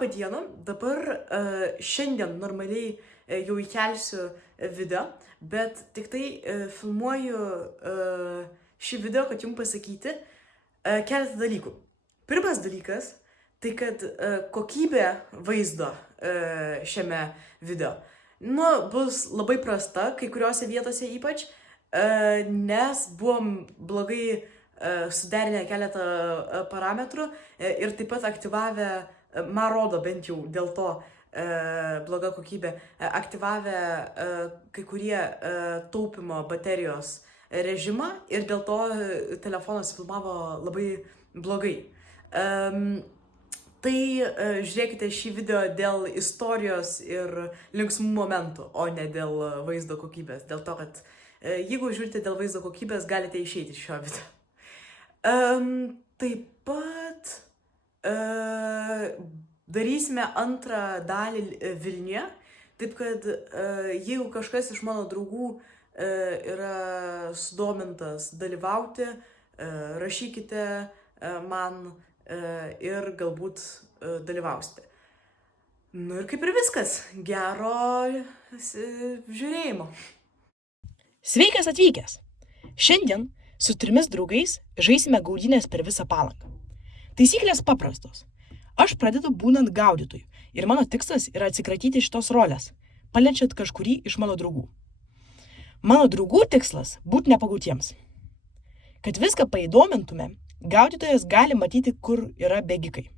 Labą dieną, dabar šiandien normaliai jau įkelsiu video, bet tik tai filmuoju šį video, kad jums pasakyti keletą dalykų. Pirmas dalykas, tai kad kokybė vaizdo šiame video bus labai prasta, kai kuriuose vietose ypač, nes buvom blogai suderinę keletą parametrų ir taip pat aktyvavę, man rodo bent jau dėl to bloga kokybė, aktyvavę kai kurie taupimo baterijos režimą ir dėl to telefonas filmavo labai blogai. Tai žiūrėkite šį video dėl istorijos ir linksmų momentų, o ne dėl vaizdo kokybės. Dėl to, kad jeigu žiūrite dėl vaizdo kokybės, galite išeiti iš šio video. Taip pat darysime antrą dalį Vilniuje, taip kad jeigu kažkas iš mano draugų yra sudomintas dalyvauti, rašykite man ir galbūt dalyvausite. Ir kaip ir viskas, gero žiūrėjimo. Sveikas atvykęs! Šiandien su 3 draugais žaisime gaudynės per visą Palangą. Taisyklės paprastos. Aš pradedu būnant gaudytoju ir mano tikslas yra atsikratyti šitos rolės, paliečiant kažkurį iš mano draugų. Mano draugų tikslas būti nepagautiems. Kad viską paįdomintume, gaudytojas gali matyti, kur yra bėgikai.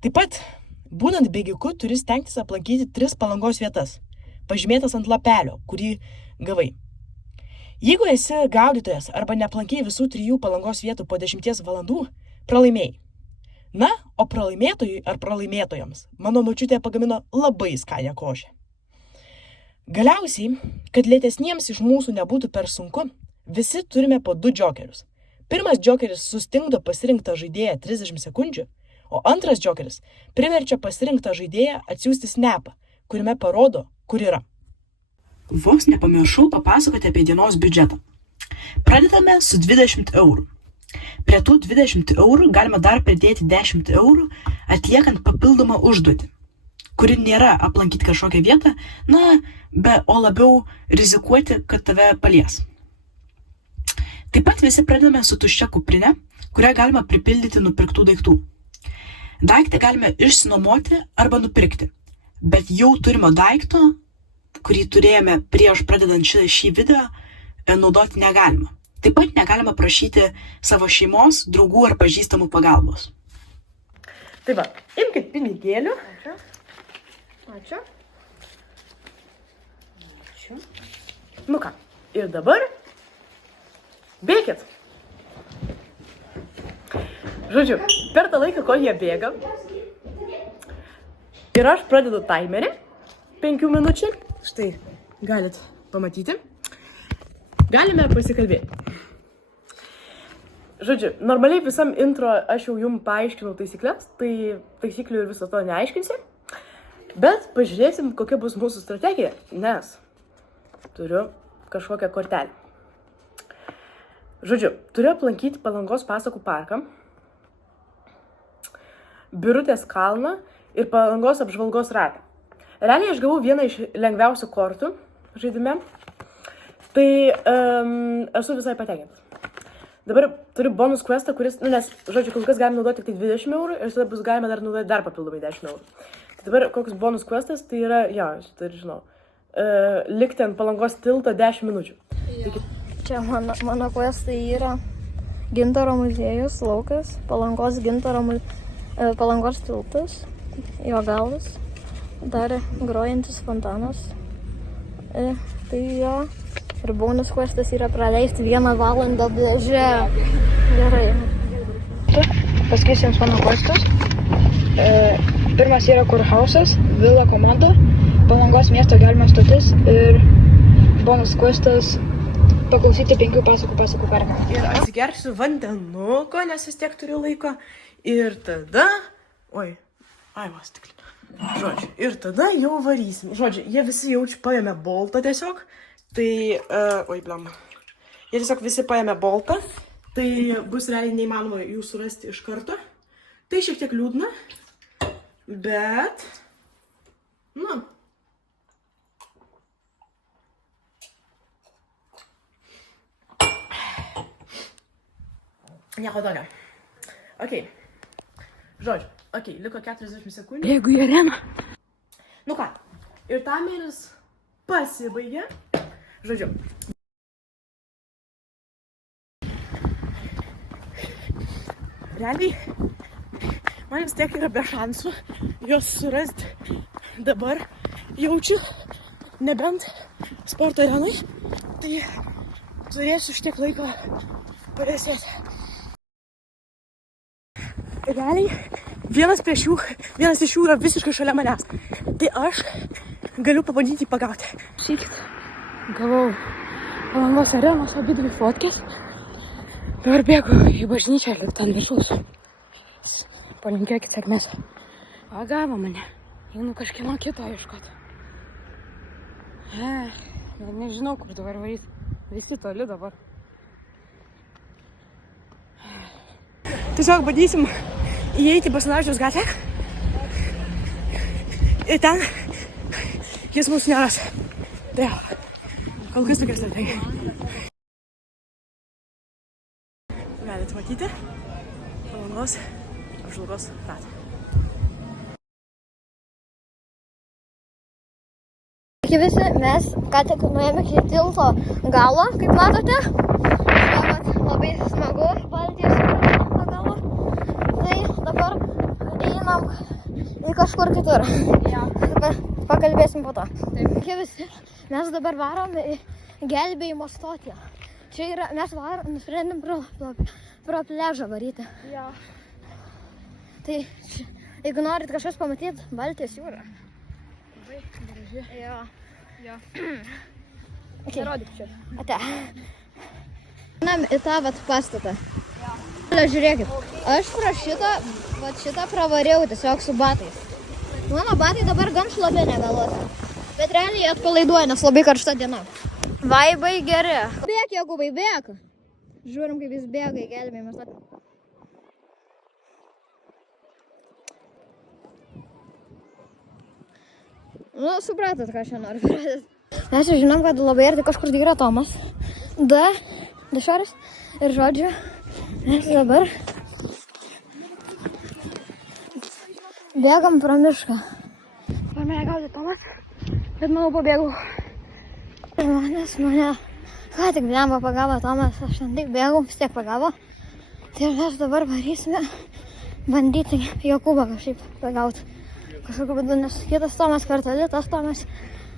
Taip pat, būnant bėgiku, turi stengtis aplankyti 3 Palangos vietas, pažymėtas ant lapelio, kurį gavai. Jeigu esi gaudytojas arba neaplankėjai visų 3 Palangos vietų po 10 valandų, pralaimėjai. Na, o pralaimėtojui ar pralaimėtojams mano močiutė pagamino labai skanią košę. Galiausiai, kad lėtesniems iš mūsų nebūtų per sunku, visi turime po 2 džokerius. Pirmas džokeris sustingdo pasirinktą žaidėją 30 sekundžių, o antras džokeris priverčia pasirinktą žaidėją atsiųsti snapą, kuriame parodo, kur yra. Vos nepamiršau papasakoti apie dienos biudžetą. Pradedame su 20 eurų. Prie tų 20 eurų galima dar pridėti 10 eurų, atliekant papildomą užduotį, kuri nėra aplankyti kažkokią vietą, o labiau rizikuoti, kad tave palies. Taip pat visi pradedame su tuščia kuprinė, kurią galima pripildyti nupirktų daiktų. Daiktą galime išsinuomoti arba nupirkti, bet jau turimo daikto, kurį turėjome prieš pradedant šį video, naudoti negalima. Taip pat negalima prašyti savo šeimos, draugų ar pažįstamų pagalbos. Tai va, imkit pinigėlių. Ačiū. Nu ką, ir dabar bėkit. Žodžiu, per tą laiką, kol jie bėga, ir aš pradedu timerį 5 minučių. Štai, galit pamatyti. Galime pasikalbėti. Žodžiu, normaliai visam intro aš jau jums paaiškinau taisyklės, tai taisyklių ir viso to neaiškinsiu. Bet pažiūrėsim, kokia bus mūsų strategija, nes turiu kažkokią kortelę. Žodžiu, turiu aplankyti Palangos pasakų parką, Birutės kalną ir Palangos apžvalgos ratą. Realiai aš gavau vieną iš lengviausių kortų žaidime, tai esu visai patenkintas. Dabar turiu bonus questą, kuris, nes, žodžiu, kol kas galime naudoti tik 20 eurų ir tada bus galima dar naudoti dar papildomai 10 eurų. Tai dabar koks bonus questas, tai yra, tai žinau, likti ant Palangos tilto 10 minučių. Ja. Čia mano questai yra Gintaro muziejus, laukas, Palangos Palangos tiltas, jo galas, dar grojantis fontanas. Tai jo. Ir bonus questas yra praleisti 1 valandą pliaže. Gerai. Pasakysiu jums mano questus. Pirmas yra kurhausas, vila komanda, Palangos miesto gelbėjimo stotis ir bonus questas paklausyti 5 pasakų parką. Ir atsigersiu vandenuko, nes vis tiek turiu laiko. Ir tada... Žodžiu, ir tada jau varysim. Žodžiu, jie visi jaučiu paėmė boltą tiesiog. Tai, jie tiesiog visi paėmė boltą. Tai bus realiai neįmanoma jų surasti iš karto. Tai šiek tiek liūdna. Bet, nu. Nieko tokio. Ok. Žodžiu, ok, liko 40 sekundžių. Jeigu į areną. Nu ką, ir tameris pasibaigė. Žodžiu. Realiai, man vis tiek yra be šansų jos surasti dabar. Jaučiu, nebent sporto arenai, tai turėsiu šiek tiek laiko pavėsėti. Realiai, vienas iš jų yra visiškai šalia manęs. Tai aš galiu pabandyti jį pagauti. Šykit, gavau Palangos arenos abidvi fotkės. Dabar bėgu į bažnyčią, lipt ant viršaus. Palinkėkit sėkmės. Pagavo mane. Einu kažkieno kito ieškoti. Net nežinau, kur dabar varyt. Visi toli dabar. Tiesiog bandysim įeiti į Basanavičiaus gatvę. Ir ten jis mūsų neras. Tai jau, kol kas tokia strategija. Galite matyti Palangos apžvalgos ratą. Visi mes ką tik nuėjome iki tilto galo, kaip matote. Labai smagu, Baltijos jūros galo. Tai dabar einam į kažkur kitur. Dabar pakalbėsim po to. Visi, mes dabar varom į gelbėjimo stotį. Čia yra, mes nusprendėm pro pliažą varyti. Tai jeigu norit kažkas pamatyti, Baltijos jūrą. Labai graži. Jo. Rodyk čia. Ate. Einam į tą pastatą. Žiūrėkit, aš pro šitą pravariau tiesiog su batais. Mano batai dabar gan šlapi nemeluosiu. Bet realiai atpalaiduoja, nes labai karšta diena. Vaibai geri. Bėk, Jokūbai, bėk. Žiūrim, kaip jis bėga į gelbėjimą stotį. Nu, supratot, ką aš čia noriu pradėti. Mes jau žinom, kad labai arti kažkur yra Tomas. Dešaris. Ir žodžiu, mes dabar bėgam pro mišką. Dabar mane gaudė Tomas, bet manau pabėgau. Žmonės mane ką tik blemba pagavo Tomas, aš ten tik bėgau, vis tiek pagavo. Tai mes dabar varysime bandyti Jokūbą kažkaip pagauti. Kažkokiu būdu, nes kitas Tomas kartali, tas Tomas,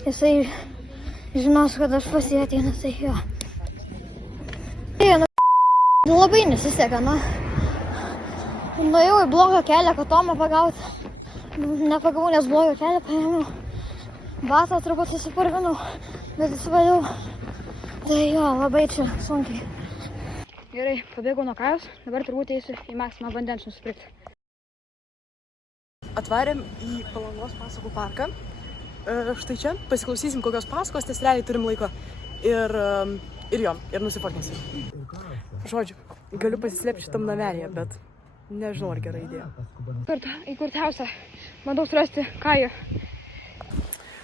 jisai žinos, kad aš pas jį ateinu, tai jo. Labai nesiseka, nuėjau į blogą kelią, kad Tomą pagauti. Nepagavau, nes blogą kelią paėmiau. Batą truputį susipurvinau, bet įsivaliau. Tai jo, labai čia sunkiai. Gerai, pabėgau nuo Kajos, dabar turbūt eisiu į Maksimą vandens nusipirkti. Atvarėm į Palangos pasakų parką. Štai čia pasiklausysim kokios pasakos, nes realiai turim laiko. Ir nusiforkinsim. Žodžiu, galiu pasislėpti šitam namelėje, bet nežinau, ar gera idėja. Įkurtiausia. Bandau surasti Kajų.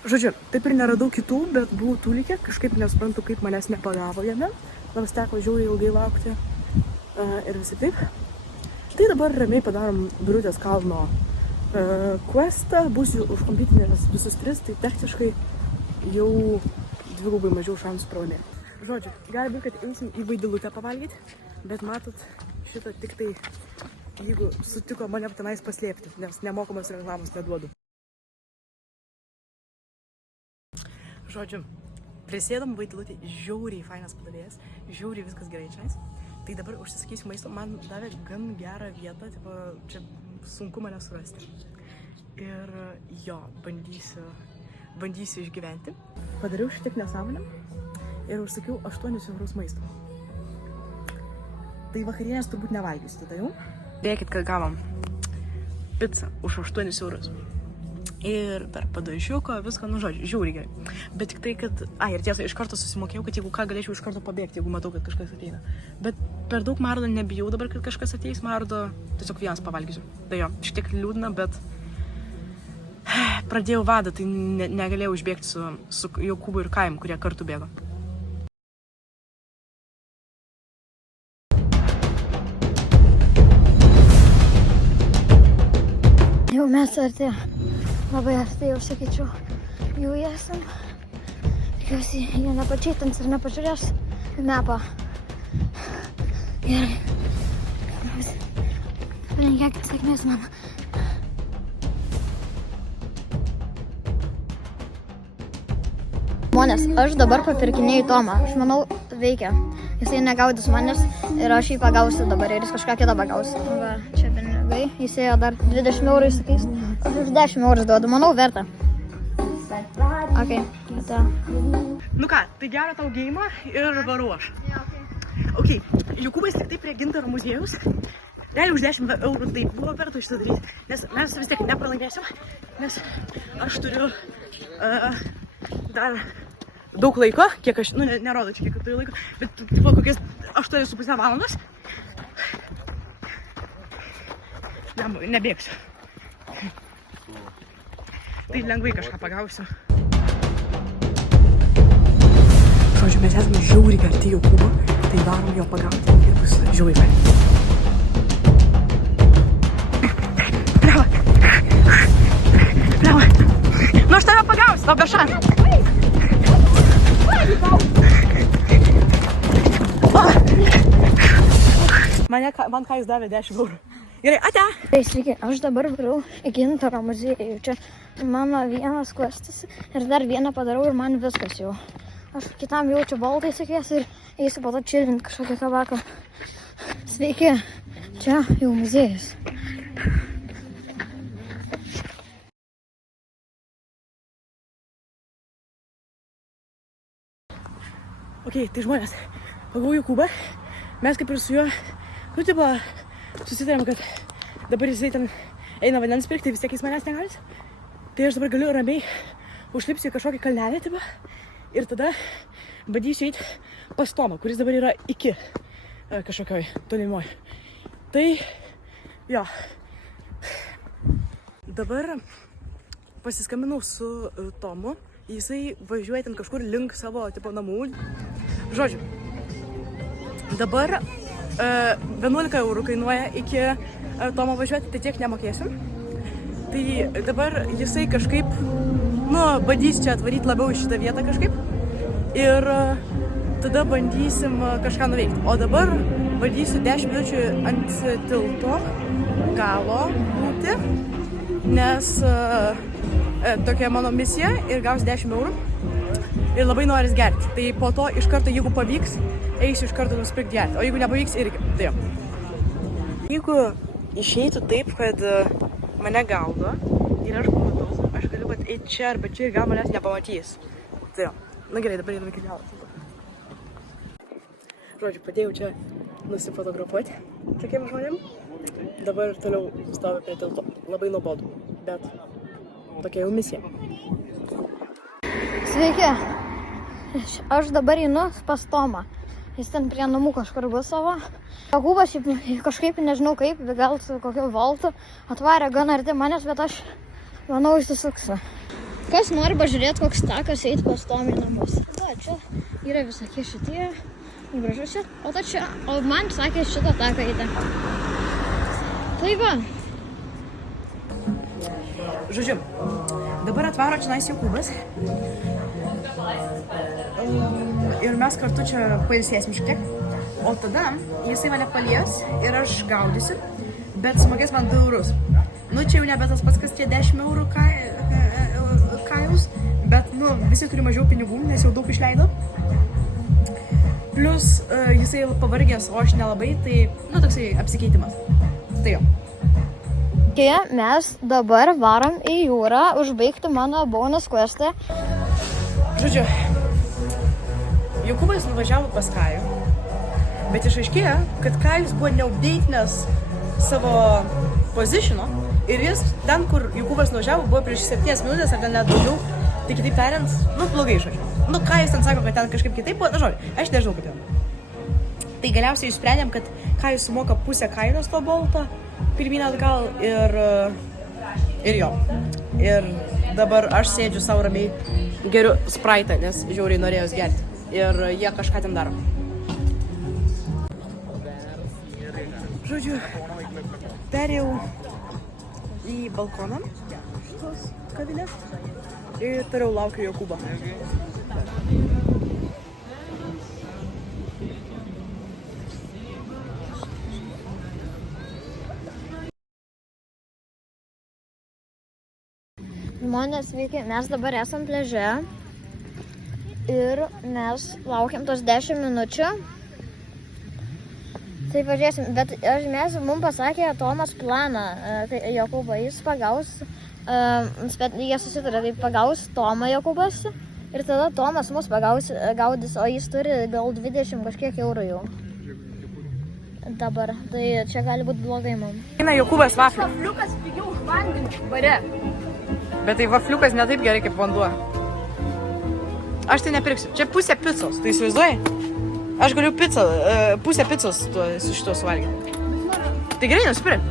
Žodžiu, taip ir neradau kitų, bet buvau tūlikė. Kažkaip nesuprantu, kaip manęs nepagavo jame. Nors teko žiauriai ilgai laukti. Ir visi taip. Tai dabar ramiai padarom Birutės kalno questą, būsiu užkompitinęs visus 3, tai techniškai jau dvigubai mažiau šansų pralaimėti. Žodžiu, gali būti, kad eisim į Vaidilutę pavalgyti, bet matot, šitą tik tai, jeigu sutiko mane tenais paslėpti, nes nemokamas reklamos neduodu. Žodžiu, prisėdam Vaidilutį, žiauriai fainas padavėjas, žiauriai viskas gerai čia. Tai dabar užsisakysiu maisto, man davė gan gerą vietą, tipo, čia sunku mane surasti. Ir jo, bandysiu išgyventi. Padariau šiek tiek nesąmonę ir užsakiau 8 eurus maisto. Tai vakarienės turbūt nevalgysiu tada jau. Dėkit, kad gavom pizzą už 8 eurus. Ir dar padažiuko, viską, žodžiu, žiauriai gerai. Bet tik tai, kad... ir tiesa, iš karto susimokėjau, kad jeigu ką, galėčiau iš karto pabėgti, jeigu matau, kad kažkas ateina. Bet per daug mardo nebijau dabar, kad kažkas ateis, mardo tiesiog vienas pavalgysiu. Tai jo, šiek tiek liūdna, bet pradėjau vadą, tai negalėjau išbėgti su Jokūbu ir Kaimu, kurie kartu bėgo. Jau mes arti, labai arti, jau sakyčiau, jau esam. Tikiuosi, jie nepačytins ir nepažiūrės mapą. Gerai. Palinkėkit sėkmės man. Žmonės, aš dabar papirkinėjau Tomą. Aš manau, veikia. Jisai negaudys manęs ir aš jį pagausiu dabar ir jis kažką kitą pagausiu. Va, čia pinigai. Jis ėjo dar 20 eurų įsakys. Aš už 10 eurų duodu. Manau, verta. Ok, ata. Nu ką, tai gero tau geimą ir varu aš. Ok, Jokūbais tik tai prie Gintaro muziejaus. Realiai už 10 eurų tai buvo verta šitą daryti, nes mes vis tiek nepralaimėsim, nes aš turiu dar daug laiko, kiek aš, nerodo čia kiek turiu laiko, bet tipo kokias 8,5 valandas. Nebėgsiu. Tai lengvai kažką pagausiu. Žodžiu, mes esame žiauriai arti Jokūbo, tai varom jo pagauti ir bus žiauriai fainai. Bliava. Nu aš tave pagausiu, tau be šansų. Man ką jis davė 10 eurų. Gerai, ate. Tai sveiki, aš dabar varau į Gintaro muziejų. Čia mano vienas questas ir dar vieną padarau ir man viskas jau. Aš kitam jau čia baltai sakės ir eisiu po to čilint kažkokią kabaką. Sveiki, čia jau muziejus. Ok, tai žmonės, pagavau Jokūbą, mes kaip ir su juo, susitarėm, kad dabar jisai ten eina vandens pirkti, vis tiek jis manęs negalis. Tai aš dabar galiu ramiai užlipsiu į kažkokį kalnelį, ir tada bandysiu eiti pas Tomą, kuris dabar yra iki kažkokioj tolimoj. Tai, jo, dabar pasiskambinau su Tomu, jisai važiuoja ten kažkur link savo namų. Žodžiu, dabar 11 eurų kainuoja iki Tomo važiuoti, tai tiek nemokėsim. Tai dabar jisai kažkaip, bandys čia atvaryti labiau į šitą vietą kažkaip. Ir tada bandysim kažką nuveikti. O dabar bandysiu 10 minučių ant tilto galo būti, nes tokia mano misija ir gausiu 10 eurų. Ir labai noris gerti. Tai po to iš karto, jeigu pavyks, eisiu iš karto nusipirkti gerti. O jeigu nepavyks, irgi. Tai jo. Jeigu išeitų taip, kad mane gaudo ir aš pamatau, aš galiu eiti čia arba čia ir gal manęs nepamatys. Tai jo. Na gerai, dabar einame iki galo. Žodžiu, padėjau čia nusifotografuoti tokiem žmonėm. Dabar toliau stoviu prie tilto. Labai nuobodu, bet tokia jau misija. Sveiki, aš dabar einu pas Tomą. Jis ten prie namų kažkur bus savo. Jokūbas kažkaip, nežinau kaip, gal su kokiu voltu atvarė gan arti manęs, bet aš manau išsisuksiu. Kas nori pažiūrėti, koks takas eiti pas Tomą į namus. Da, čia yra visokie šitie gražus čia, o man sakė šitą taką eiti. Tai va. Žodžiu, dabar atvaro čia Jokūbas. Ir mes kartu čia pailsėsim šiek tiek. O tada jisai mane palies ir aš gaudysiu, bet sumokės man 2 eurus. Čia jau nebe tas pats, kas tie 10 eurų kainos, bet visi turi mažiau pinigų, nes jau daug išleido. Plus jisai pavargęs, o aš nelabai, tai toksai apsikeitimas. Tai jo. Mes dabar varom į jūrą užbaigti mano bonus questą. Žodžiu, Jokūbas nuvažiavo pas Kajų, bet išaiškėjo, kad Kajus buvo neupdeitinęs savo pozitiono ir jis ten, kur Jokūbas nuvažiavo, buvo prieš 7 minutės ar net daugiau. Tai kitaip tariant, blogai žodžiu. Kajus ten sako, kad ten kažkaip kitaip buvo, žodžiu, aš nežinau kaip ten. Tai galiausiai išsprendėm, kad Kajus sumoka pusę kainos to bolto pirmyn atgal ir jo. Ir dabar aš sėdžiu savo ramiai, geriu Sprite'ą, nes žiauriai norėjus gerti. Ir jie kažką ten daro. Žodžiu, perėjau į balkoną šitos kavinės ir toliau laukiu Jokūbo. Žmonės, sveiki, mes dabar esam pliaže ir mes laukiam tos 10 minučių. Tai pažiūrėsim, bet mums pasakė Tomas planą, tai Jokūbą, jis pagaus, jie susitarė, tai pagaus Tomą Jokūbas ir tada Tomas mus gaudys, o jis turi gal 20 kažkiek eurų jau. Dabar, tai čia gali būti blogai mums. Eina Jokūbas vaflių. Vafliukas pigiau už vandenį bare. Bet tai vafliukas ne taip gerai kaip vanduo. Aš tai nepirksiu. Čia pusė picos, tai įsivaizduoji? Aš galiu pusę picos su šito suvalgyti. Tai gerai, nusipirk.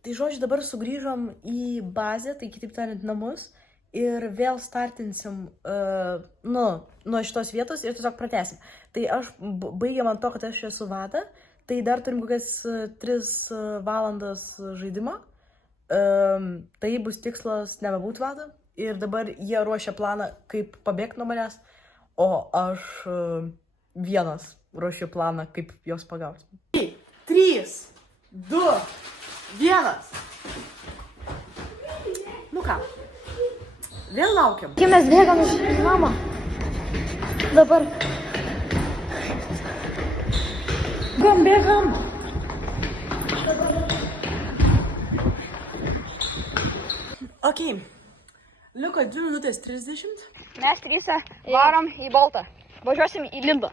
Tai žodžiu, dabar sugrįžom į bazę, tai kitaip tariant namus. Ir vėl startinsim nuo šitos vietos ir tiesiog pratęsim. Tai aš baigiam ant to, kad aš esu vada, tai dar turim kokias 3 valandas žaidimo. Tai bus tikslas nebebūt vada ir dabar jie ruošia planą, kaip pabėgti nuo manęs, o aš vienas ruošiu planą, kaip jos pagauti. 3, 2, 1. Nu ką? Vėl laukiam. Kai mes bėgam iš namo. Dabar. Bėgam. Ok. Liko 2 minutės 30. Mes 3 varom į Boltą. Važiuosim į Lidlą.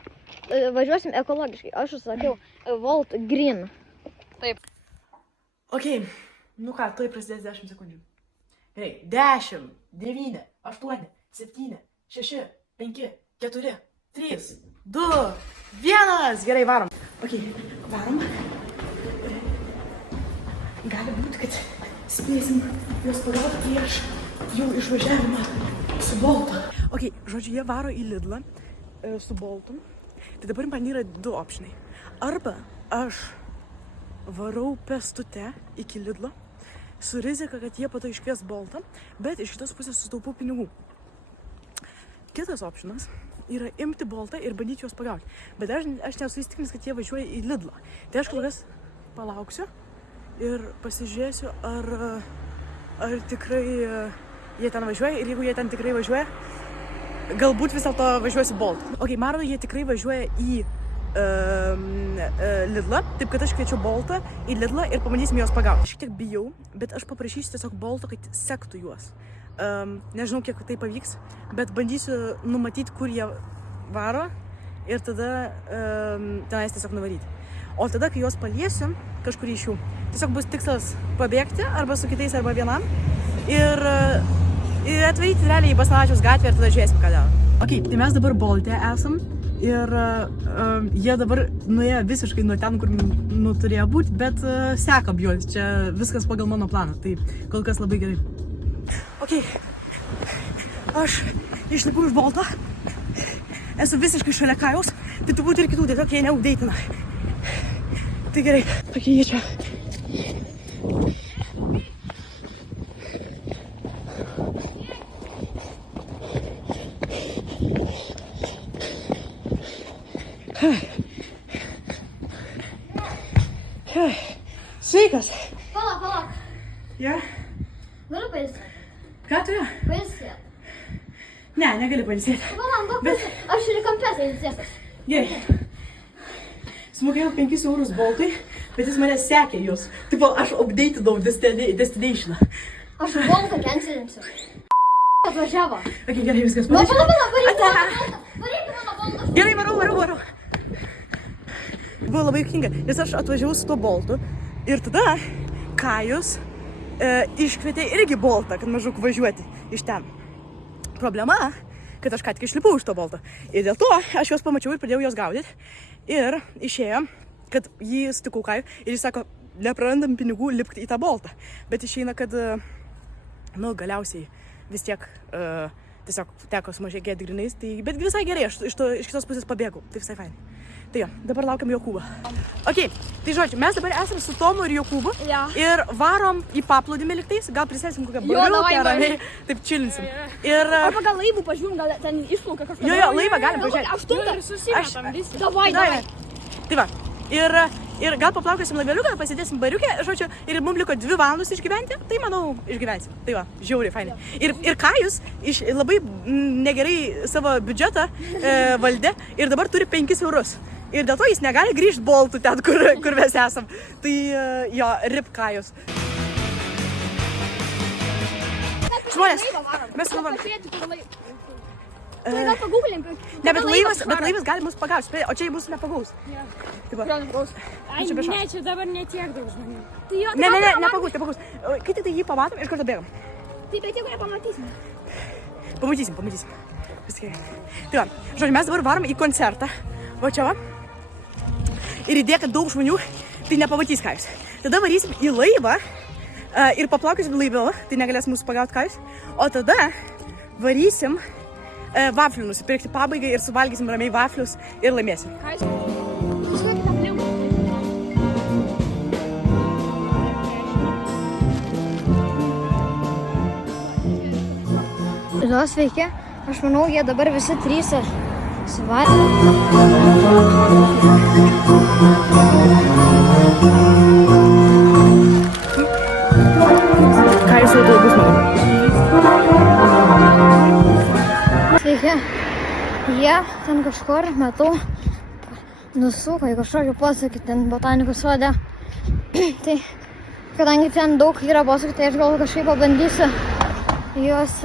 Važiuosim ekologiškai. Aš sakiau, Volt Green. Taip. Ok. Nu ką, tuoj prasidės 10 sekundžių. Gerai. 10, 9, 8, 7, 6, 5, 4, 3, 2, 1. Gerai, varom. Ok, varom. Gali būti, kad spėsim juos pagauti prieš jau išvažiavimą su Boltu. Ok, žodžiu, jie varo į Lidlą su Boltu. Tai dabar man yra 2 opšinai. Arba aš varau pėstute iki Lidlo, su rizika, kad jie po to iškvies Boltą, bet iš kitos pusės sutaupau pinigų. Kitas opšinas yra imti Boltą ir bandyti juos pagauti. Bet aš nesu įsitikinęs, kad jie važiuoja į Lidlą. Tai aš kol kas palauksiu ir pasižiūrėsiu, ar tikrai jie ten važiuoja. Ir jeigu jie ten tikrai važiuoja, galbūt vis dėlto važiuosiu Boltą. Ok, man atrodo, jie tikrai važiuoja į Lidlą, taip kad aš kviečiu Boltą į Lidlą ir pabandysim juos pagauti. Šiek tiek bijau, bet aš paprašysiu tiesiog Bolto, kad sektų juos. Nežinau, kiek tai pavyks, bet bandysiu numatyti, kur jie varo ir tada tenais tiesiog nuvaryti. O tada, kai juos paliesiu, kažkurį iš jų, tiesiog bus tikslas pabėgti arba su kitais, arba vienam ir atvaryti realiai į Basanavičiaus gatvę ir tada žiūrėsim, ką daro. Ok, tai mes dabar Bolte esam. Ir jie dabar nuėjo visiškai nuo ten, kur turėjo būti, bet sekam juos. Čia viskas pagal mano planą, tai kol kas labai gerai. Ok, aš išlipau iš Bolto, esu visiškai šalia Kajaus, tai turbūt ir kitų, tiesiog jie neupdeitina. Tai gerai, ok, jie čia. Sveikas. Palauk. Ja? Galiu pailsėti. Ką turiu? Pailsėti. Ne, negali pailsėti. Palauk, aš ir kampės pailsėtas. Gerai. Sumokėjau 5 eurus Boltui, bet jis mane sekė jūs. Tipo, aš update'inau destinationą. Aš Boltą cancelinsiu. Atvažiavo. Ok, gerai, viskas. Gerai, varau. Buvo labai juokinga, nes aš atvažiavau su tuo Boltu ir tada Kajus iškvietė irgi Boltą, kad maždaug važiuoti iš ten. Problema, kad aš ką tik išlipau iš to Bolto ir dėl to aš juos pamačiau ir pradėjau juos gaudyti Ir išėjo, kad jį sutikau Kajų ir jis sako, neprarandam pinigų lipti į tą boltą. Bet išeina, kad, galiausiai vis tiek tiesiog teko sumažėti grinais. Tai, bet visai gerai, aš iš kitos pusės pabėgau. Tai visai fainai. Tai jo, dabar laukiam Jokūbą. Ok, tai žodžiu, mes dabar esame su Tomu ir Jokūbu. Ja. Ir varom į paplūdimį liktais. Gal prisėsim kokią bariukę, ramiai, taip čilinsim. Ir... Arba gal laivų pažiūrim, gal ten išplaukia kažką. Jo, laivą galim pažiūrėti. Aštuntą ir susimetam visi. Davai. Tai va, ir gal paplaukėsim laiveliuką, pasidėsim bariukę, žodžiu, ir mums liko 2 valandos išgyventi, tai manau, išgyvensim. Tai va, žiauriai, fainai. Ir Kajus labai negerai savo biudžetą valdė ir dabar turi 5 eurus. Ir dėl to jis negali grįžti boltų ten, kur mes esam. Tai jo, rip Kajus. Žmonės, mes kalbam. Gal pagūglink. Ne, bet laivas gali mus pagauti, o čia jį mūsų nepagaus. Ai, ne, čia dabar netiek daug žmonių. Ne, nepagaus. Kai tik tai jį pamatom, iš karto bėgam. Tai bet jeigu nepamatysim. Pamatysim. Viskai. Tai va, žodžiu, mes dabar varom į koncertą. Va čia va. Ir įdėkit daug žmonių, tai nepamatys Kajus. Tada varysim į laivą ir paplaukysim laivu, tai negalės mūsų pagauti Kajus. O tada varysim vaflių nusipirkti pabaigai ir suvalgysim ramiai vaflius ir laimėsim. Sveiki, aš manau, jie dabar visi 3 suvarė. Kajus jau bus mano. Sveiki, jie ten kažkur, matau, nusuko į kažkokį posūkį ten botanikos sode. Tai, kadangi ten daug yra posūkį, tai aš gal kažkaip pabandysiu juos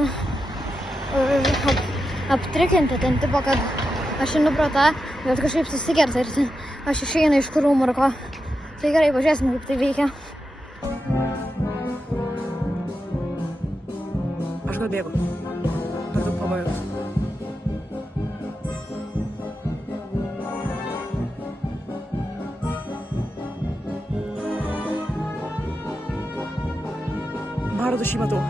aptrikinti ten, tipo, kad aš einu pro tą, bet kažkaip susikerta ir ten aš išeinu iš krūmų ar ko. Tai gerai, pažiūrėsim, kaip tai veikia. Aš gal bėgu. Per daug pavojus. Barodų šį matau.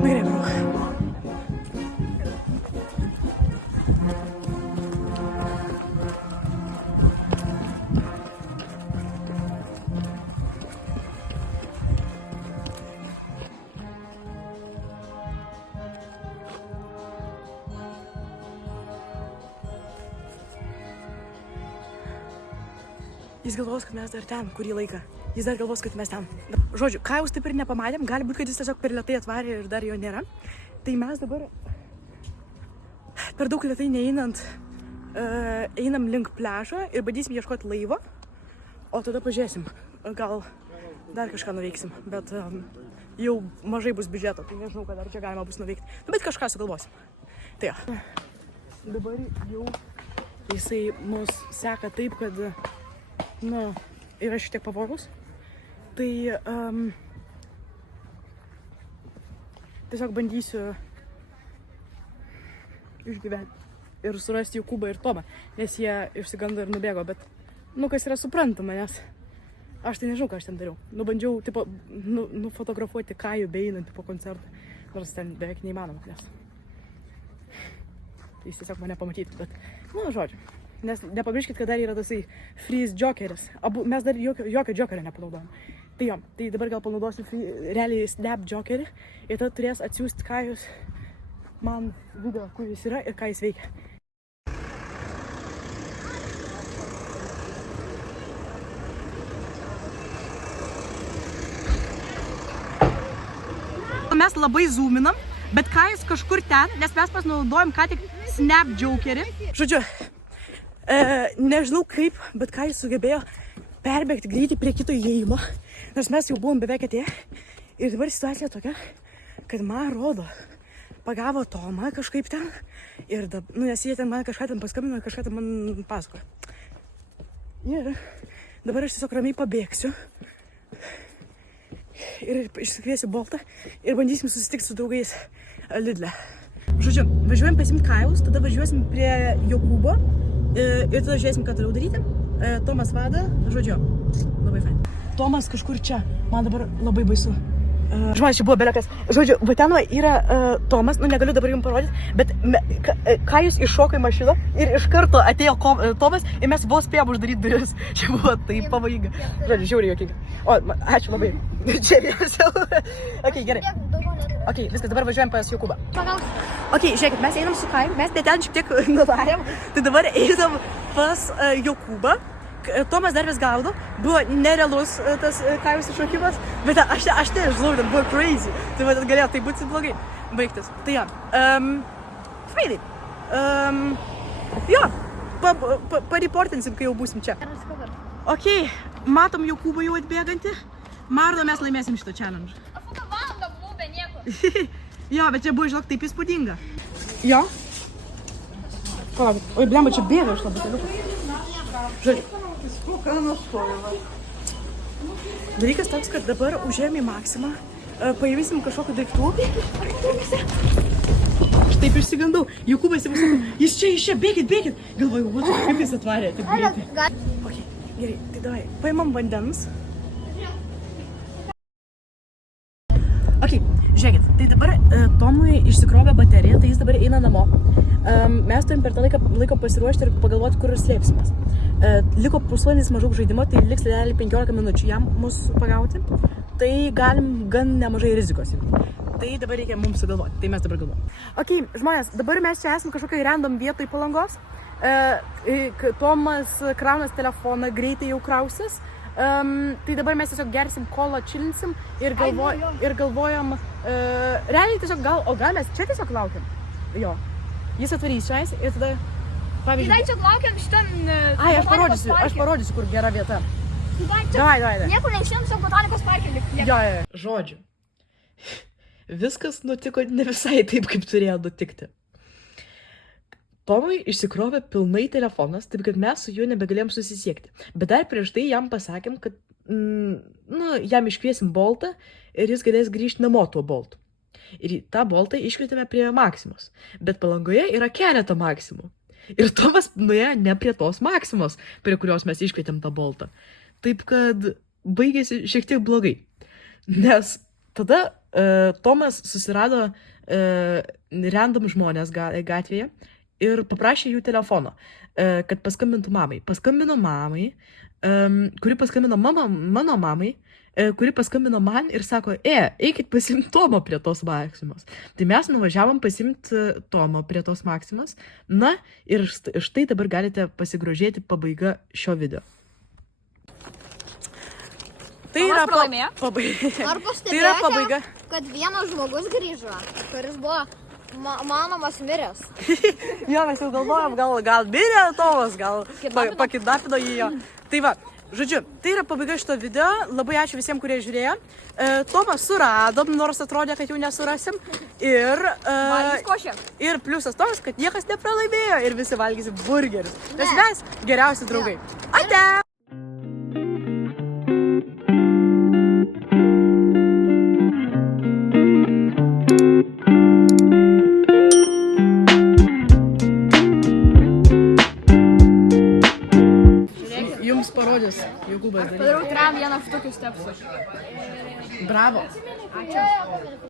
Gerai, varau. Jis galvos, kad mes dar ten, kurį laiką. Jis dar galvos, kad mes ten. Žodžiu, Kajaus taip ir nepamatėm, gali būti, kad jis tiesiog per lėtai atvarė ir dar jo nėra. Tai mes dabar per daug lėtai neeinant einam link pliažo ir bandysim ieškoti laivo, o tada pažiūrėsim, gal dar kažką nuveiksim, bet jau mažai bus biudžeto, tai nežinau, ką dar čia galima bus nuveikti. Nu, bet kažką sugalvosim. Tai jo. Dabar jau jisai mus seka taip, kad yra šiek tiek pavojus. Tai tiesiog bandysiu išgyventi ir surasti Jokūbą ir Tomą, nes jie išsigando ir nubėgo, bet, kas yra suprantama, nes aš tai nežinau, ką aš ten dariau. Bandžiau, tipo, nufotografuoti Kajų beeinantį po koncertą, nors ten beveik neįmanoma, nes jis tiesiog mane pamatytų, bet, žodžiu. Nes nepamirškit, kad dar yra tasai freeze jokeris. Mes dar jokio jokerio nepanaudojom. Tai jo, tai dabar gal panaudosiu realiai snap jokerį ir tada turės atsiųsti Kajus man video, kur jis yra ir ką jis veikia. Mes labai zoominam, bet Kajus kažkur ten, nes mes pasinaudojom ką tik snap jokerį. Žodžiu, nežinau kaip, bet Kajus sugebėjo perbėgti greitai prie kito įėjimo, nors mes jau buvom beveik atėję. Ir dabar situacija tokia, kad man rodo, pagavo Tomą kažkaip ten ir nes jie ten man kažką ten paskambino, kažką ten man pasakojo. Ir dabar aš tiesiog ramiai pabėgsiu ir išsikviesiu Boltą ir bandysim susitikti su draugais Lidle. Žodžiu, važiuojam pasimti Kajaus, tada važiuosim prie Jokūbo ir tada žiūrėsim, ką toliau daryti. Tomas vada, žodžiu, labai fain. Tomas kažkur čia, man dabar labai baisu. Žmonės, čia buvo belekas. Žodžiu, va ten yra Tomas, negaliu dabar jums parodyti, bet Kajus iššoko į mašiną ir iš karto atėjo Tomas ir mes vos spėjom uždaryti duris. Čia buvo taip pavojinga. Žodžiu, žiauriai juokinga. O, ačiū labai. Čia vienas jau. Ok, gerai. Ok, viskas, dabar važiuojam pas Jokūbą. Ok, žiūrėkit, mes einam su Kajum, mes ten šiek tiek nuvarėm, tai dabar einam pas Jokūbą. Tomas dar vis gaudo, buvo nerealus tas Kajus iššokimas, bet aš nežinau, ten buvo crazy, tai va, galėjo tai būti blogai baigtis. Tai jo, fainai, jo, pareportinsim, kai jau būsim čia. Ok, matom Jokūbą jau atbėgantį, Mardo mes laimėsim šitą challenge. Kokią valandą buvau be nieko. Jo, bet čia buvo, žinok, taip įspūdinga. Jo? Palaukit, oi, blemba, čia bėga iš labai keliuko. Žiūrėk. Dalykas toks, kad dabar užėjom į Maksimą, paimsim kažkokių daiktų. Aš taip išsigandau. Jokūbas jau sako, jis čia, bėkit. Galvoju, kaip jis atvarė, taip greitai. Ok, gerai, tai davai, paimam vandens. Ok, žiūrėkit, tai dabar Tomui išsikrovė bateriją, tai jis dabar eina namo. Mes turim per tą laiką pasiruošti ir pagalvoti, kur slėpsimės. Liko pusvalandis maždaug žaidimo, tai liks realiai 15 minučių jam mus pagauti. Tai galim gan nemažai rizikos imti. Tai dabar reikia mums sugalvoti, tai mes dabar galvojam. Ok, žmonės, dabar mes čia esame kažkokiai random vietoj Palangos. Tomas kraunas telefoną, greitai jau krausis. Tai dabar mes tiesiog gersim kolą, čilinsim ir galvojam, realiai tiesiog gal mes čia tiesiog laukiam. Jo. Jis atvarys šiais ir tada, pavyzdžiui... Tai čia laukiam šitam... Ai, aš parodysiu, kur gera vieta. Davai. Niekur neužsienam savo botanikos parke. Jo. Žodžiu. Viskas nutiko ne visai taip, kaip turėjo nutikti. Tomui išsikrovė pilnai telefonas, taip kad mes su juo nebegalėjom susisiekti. Bet dar prieš tai jam pasakėm, kad jam iškviesim Boltą ir jis galės grįžti namo tuo Boltu. Ir tą Boltą iškvietėme prie Maksimos. Bet Palangoje yra keletą Maksimų. Ir Tomas nuėjo ne prie tos Maksimos, prie kurios mes iškvietėm tą Boltą. Taip kad baigėsi šiek tiek blogai. Nes tada Tomas susirado random žmonės gatvėje ir paprašė jų telefono, kad paskambintų mamai. Paskambino mamai, kuri paskambino mano mamai, kuri paskambino man ir sako, eikit pasimti Tomo prie tos Maksimos. Tai mes nuvažiavom pasimti Tomo prie tos Maksimos. Na ir štai dabar galite pasigrožėti pabaiga šio video. Tai yra pabaiga. Kad vienas žmogus grįžo, kuris buvo manomas miręs. Jo, mes jau galvojom, gal mirė Tomas, gal pakidnapino jį jo. Tai va, žodžiu, tai yra pabaiga šito video. Labai ačiū visiems, kurie žiūrėjo. Tomą suradom, nors atrodė, kad jau nesurasim. Ir pliusas toks, kad niekas nepralaimėjo ir visi valgysi burgerius. Nes mes geriausi draugai. Ate! Jums parodys Jokūbas dalykas. Padarau 3 vieną štokių stepsų. Bravo. Ačiū.